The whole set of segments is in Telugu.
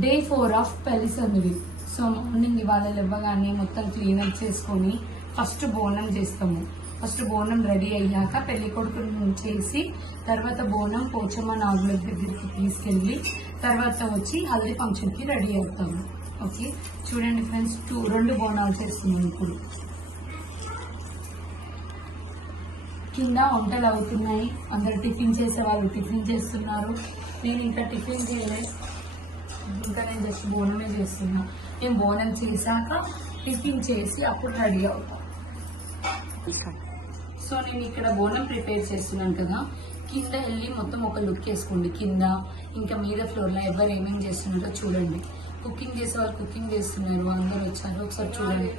డే 4 ఆఫ్ పెళ్లి సందడి. సో మార్నింగ్ ఇవాళ లేవగానే మొత్తం క్లీనప్ చేసుకొని ఫస్ట్ బోనం చేస్తాము. ఫస్ట్ బోనం రెడీ అయ్యాక పెళ్లి కొడుకుని చేసి తర్వాత బోనం పోచమ్మ నాగుల దగ్గరికి తీసుకెళ్లి తర్వాత వచ్చి హల్దీ ఫంక్షన్ కి రెడీ అవుతాము. ఓకే చూడండి ఫ్రెండ్స్, 2 బోనాలు చేస్తున్నాం. ఇప్పుడు కింద వంటలు అవుతున్నాయి. అందరు టిఫిన్ చేసే వాళ్ళు టిఫిన్ చేస్తున్నారు. నేను ఇంకా టిఫిన్ చేయలేదు, ఇంకా నేను జస్ట్ బోనమే చేస్తున్నా. నేను బోనం చేశాక టిఫిన్ చేసి అప్పుడు రెడీ అవుతాను. సో నేను ఇక్కడ బోనం ప్రిపేర్ చేస్తున్నాను కదా, కింద వెళ్ళి మొత్తం ఒక లుక్ వేసుకోండి. కింద ఇంకా మీద ఫ్లోర్లో ఎవరు ఏమేమి చేస్తున్నారో చూడండి. కుకింగ్ చేసే వాళ్ళు కుకింగ్ చేస్తున్నారు, అందరు వచ్చారు, ఒకసారి చూడండి.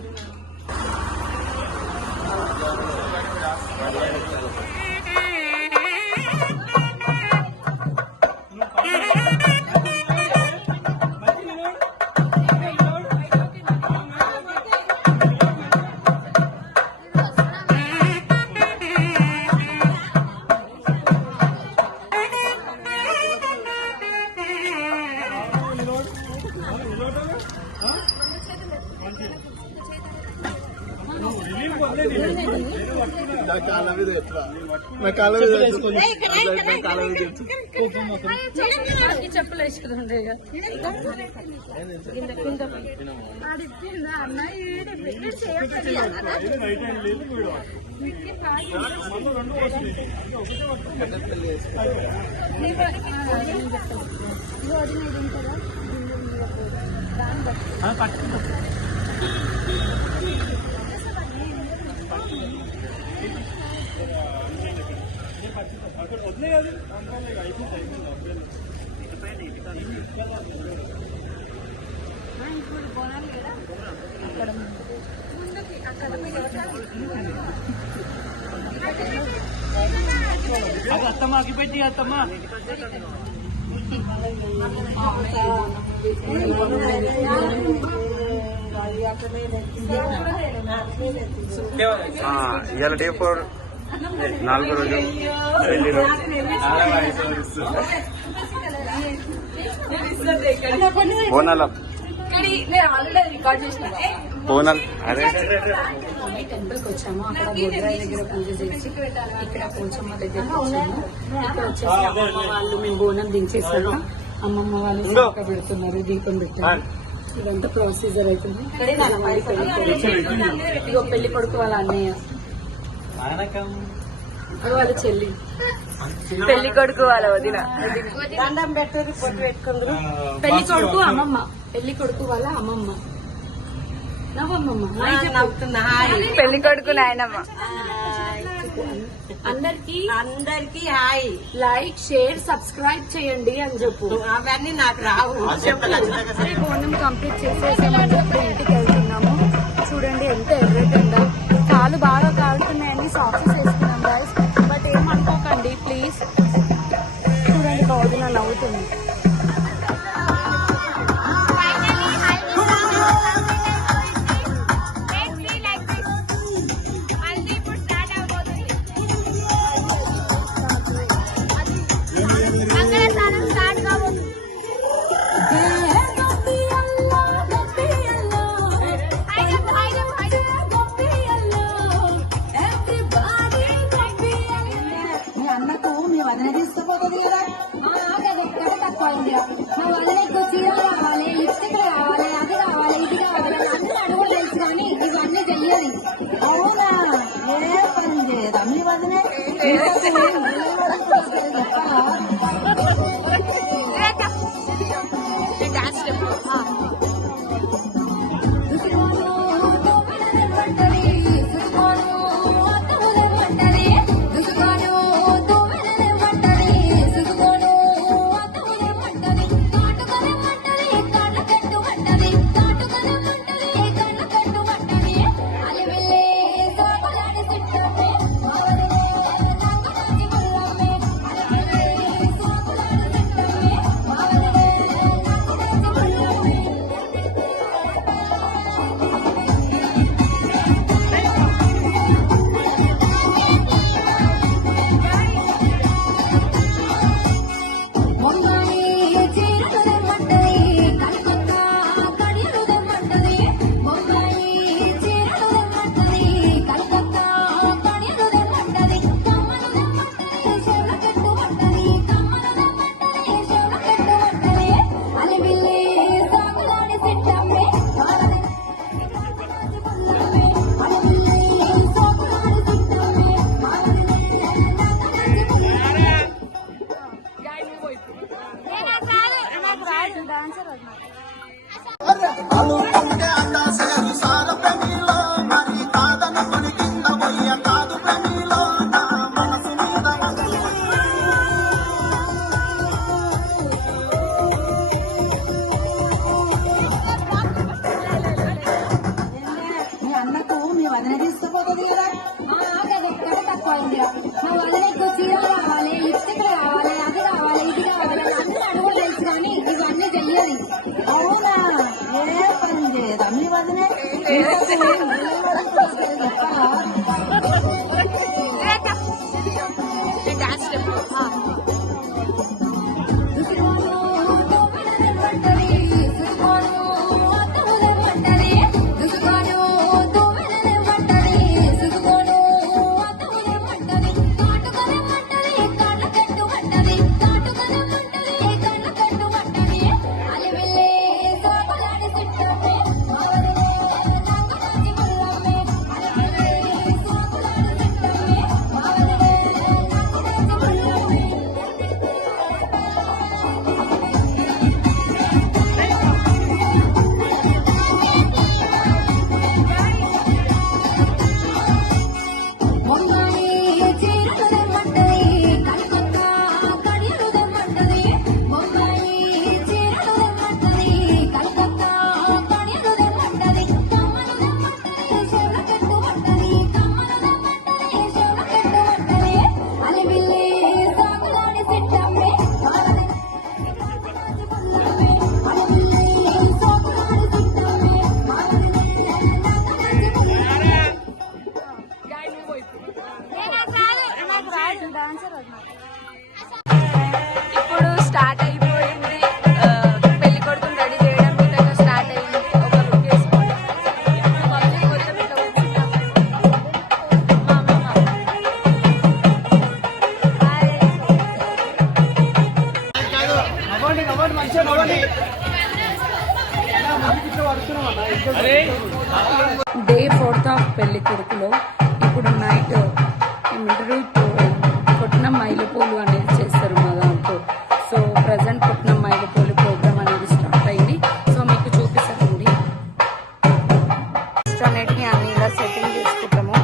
చెప్పులు వేసుకుంటే అత్తమ్మ అగిపెట్టి అత్తమ్మ ఇవాళ డే 4 4వ రోజు పెళ్లిలో బోనాల బోనాలు అదే టెంపుల్కి వచ్చాము. అక్కడ బొడ్రాయి దగ్గర పూజ చేసి ఇక్కడ పోచమ్మ దగ్గరికి వచ్చాము. ఇక్కడ వచ్చేసి అమ్మమ్మ వాళ్ళు మేము బోనం దించేసాక అమ్మమ్మ వాళ్ళు ఇంకా పెడుతున్నారు, దీపం పెట్టారు. ఇదంతా ప్రొసీజర్ అవుతుంది. ఇగో పెళ్లి కొడుకు వాళ్ళ అన్నయ్య, వాళ్ళ చెల్లి, పెళ్లి కొడుకు వాళ్ళ వదిన, దండం పెట్టారు, పొట్టు పెట్టుకుందరు. పెళ్లి కొడుకు అమ్మమ్మ, పెళ్లి కొడుకు వాళ్ళ అమ్మమ్మ, నవ్వమ్మమ్మ, పెళ్లి కొడుకు నాయనమ్మ. అందరికి హాయ్, లైక్, షేర్, సబ్స్క్రైబ్ చేయండి అని చెప్పు. అవన్నీ నాకు రావు. బోనం కంప్లీట్ చేసేసామని ఇప్పుడు ఇంటికి వెళ్తున్నాము. చూడండి ఎంత ఎర్రటండా, కాలు బాగా కాలుతున్నాయండి. సాక్సెస్ వేసుకున్నాం గైస్, బట్ ఏమనుకోకండి ప్లీజ్. చూడండి బాగున్నా నవ్వుతుంది. మా వదిలేకు చీరలు కావాలి, లిప్స్టిక్ కావాలి, అది కావాలి, ఇది కావాలి, అందరూ అడుగులు తెలుసు కానీ ఇవన్నీ చెయ్యాలి. అవునా, ఏ పని చేయదా మీ వదిలే? మీ అన్నకు మీ వదిన తీసుకుపోతుంది కదా ఎక్కడ తక్కువ అయిందిరా మా వదిలేకు చీర కావాలి లిప్స్టిక్ కావాలి అది కావాలి ఇది కావాలి అన్ని అడుగు తెలుసు కానీ ఇవన్నీ తెలియదు అవునా ఏ పని చేయదా మీ వదినే ఇప్పుడు స్టార్ట్ అయిపోయింది. పెళ్లి కొడుకుని రెడీ చేయడం విధంగా స్టార్ట్ అయింది. ఒక లుక్ వేసుకోండి. పబ్లిక్ మొత్తం ఇట్లా కూర్చుంటాం. డే 4th ఆఫ్ పెళ్లి కొడుకులో ఇప్పుడు నైట్ ఏమంటారు పుట్నం మైలుపూలు అనేది చేస్తారు మా దాంట్లో. సో ప్రజెంట్ పుట్నం మైలుపూలు ప్రోగ్రామ్ అనేది స్టార్ట్ అయింది. సో మీకు చూపిస్తానండి. అన్నిటిని అన్ని ఇలా సెట్టింగ్ చేసుకుంటాము.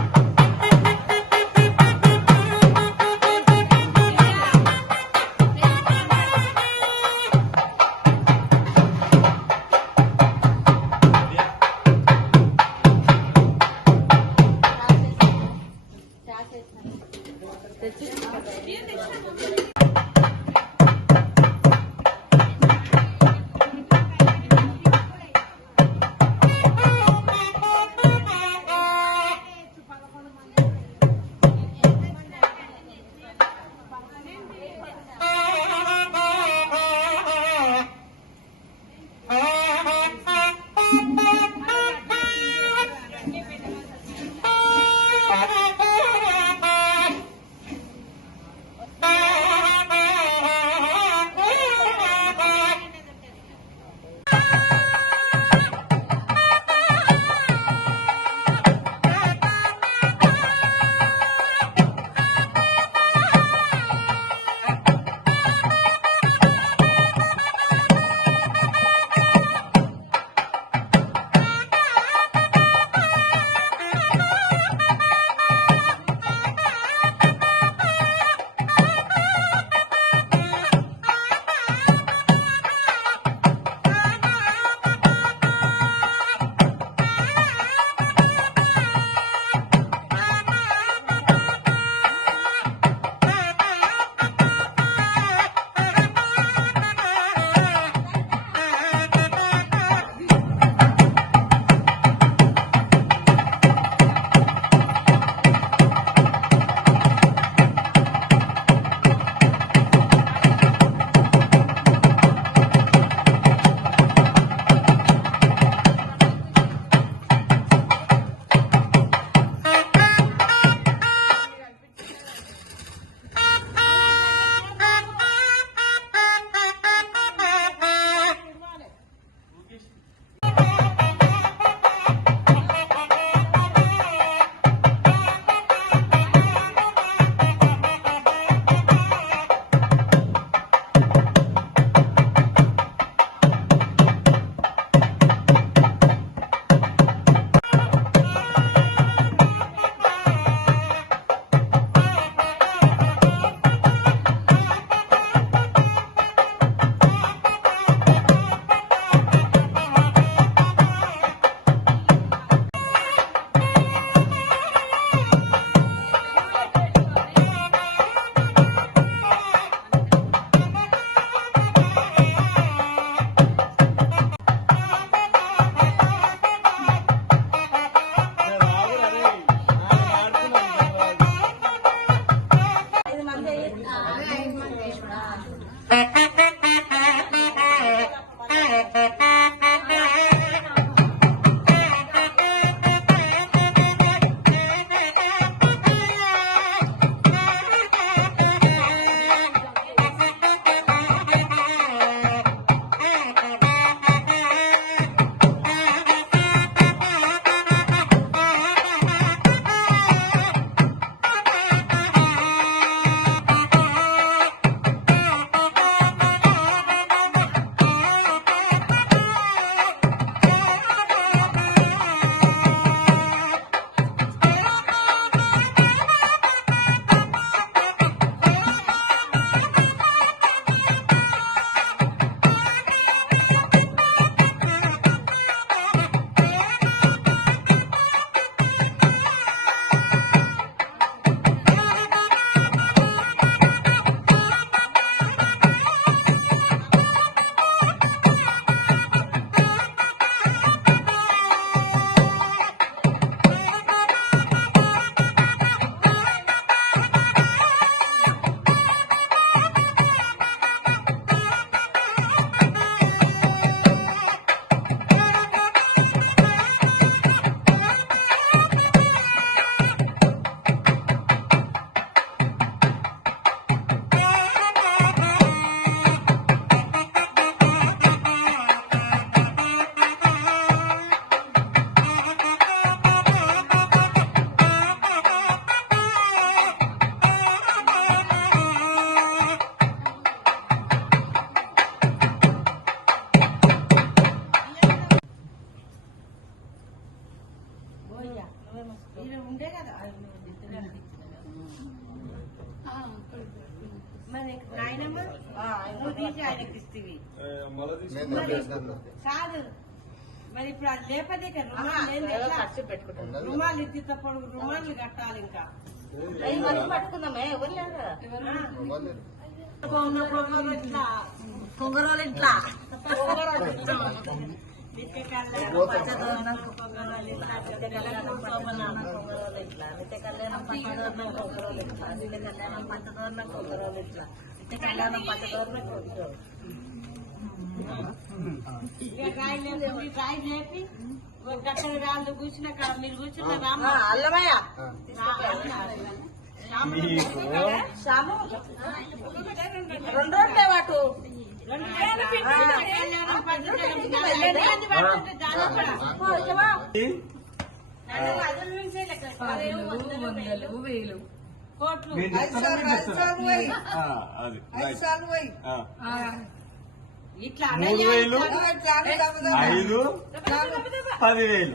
ఆయనకి ఇస్తుంది కాదు మరి ఇప్పుడు అది లేకపోతే ఇక ఖర్చు పెట్టుకుంటాం రుమాలు ఇద్దిత పొడుగు రుమాలు కట్టాలి ఇంకా పట్టుకుందామే ఎవరు లేరు ఇట్లా పొంగరోలు ఇట్లా నిత్య కళ్యాణం పంచదోరణం పొంగరోలు ఇట్లా నిత్య కళ్యాణం శోభనానం పొంగరోలు ఇట్లా నిత్య కళ్యాణం పంచదోరణం పొంగరోలు ఇట్లా నిత్య కళ్యాణం పంచదోరణం పొంగరోలు ఇట్లా నిత్య కళ్యాణం పంచదోరణం పొంగరోలు ఇక కాయ చేపి గట్ట రాళ్ళు కూర్చున్న కాడ మీరు కూర్చున్న అల్లమయ్య రెండు రోడ్లే వాటు పదులు, వందలు, వేలు. కోట్లు ఇట్లా 3000 5 10,000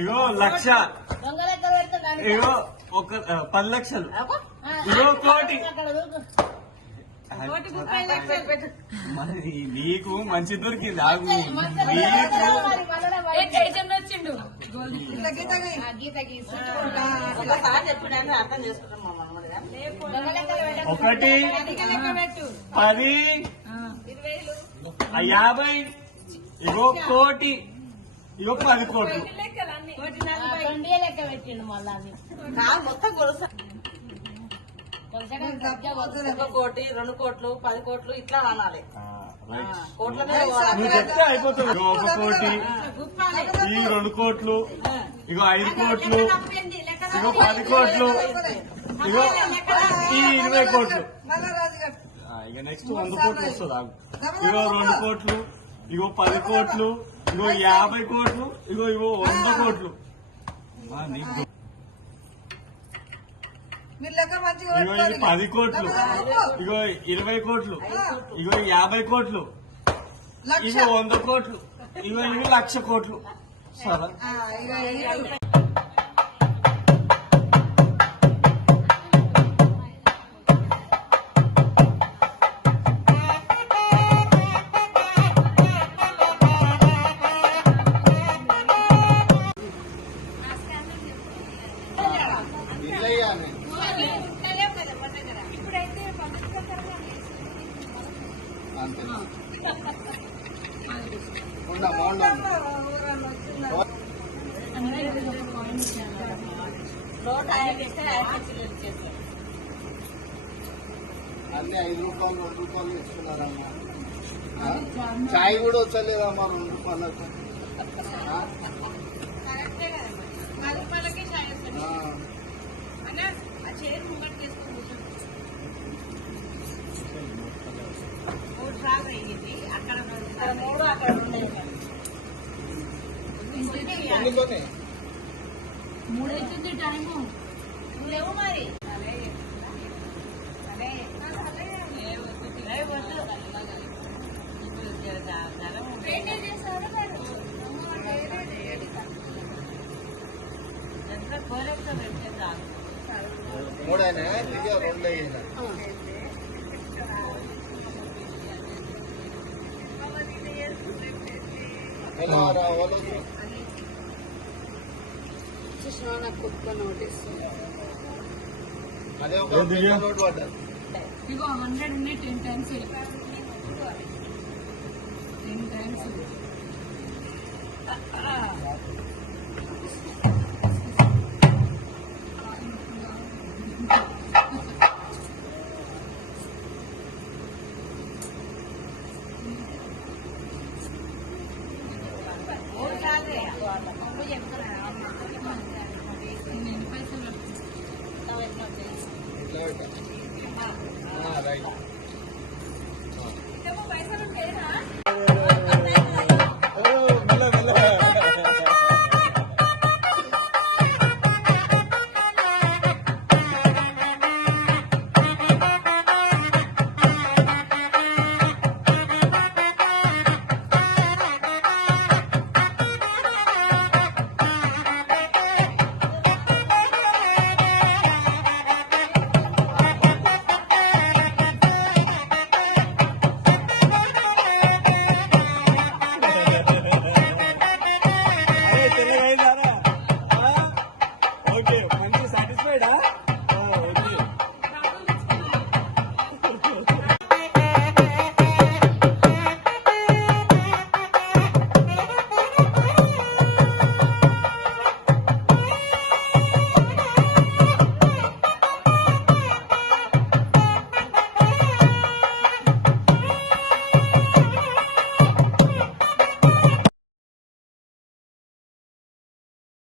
ఇగో లక్ష ఇగో 10 లక్షలు ఇగో కోటి మరి నీకు మంచి దొరికింది ఆగు వచ్చిండు అర్థం చేసుకుంటాం 1 10 50 ఇగో కోటి ఇగో 10 కోట్లు లెక్క పెట్టిండు మళ్ళీ మొత్తం గొలుస 1 కోటి 2 కోట్లు 10 కోట్లు ఇట్లా అనాలి కోట్ల మీద నువ్వు చెప్తే అయిపోతుంది ఇగో 1 కోటి ఈ 2 కోట్లు ఇగో 5 కోట్లు ఇగో 10 కోట్లు ఇగో ఈ 20 కోట్లు ఇక నెక్స్ట్ 100 కోట్లు వస్తుంది ఆగు ఇగో 2 కోట్లు ఇగో 10 కోట్లు ఇగో 50 కోట్లు ఇగో 100 కోట్లు నీకు ఇగో ఇది 10 కోట్లు ఇగో 20 కోట్లు ఇగో 50 కోట్లు ఇగో 100 కోట్లు ఇగో ఇవి 1,00,000 కోట్లు సరే అన్ని 5 రూపాయలు 2 రూపాయలు ఇస్తున్నారమ్మా చాయ్ కూడా వచ్చలేదమ్మా 2 రూపాయలకు అక్కడ 3 అక్కడ ఉండేవి ఎన్నిలోనే 3 అవుతుంది టైము లేవు మరి మూడైనా ఇది 2 అయినా ఎలా రావాలో నాకు కుక్క నోటీస్ అదే ఒక నోట్ పడ్డది ఇగో 100 ఉన్నాయి 10 times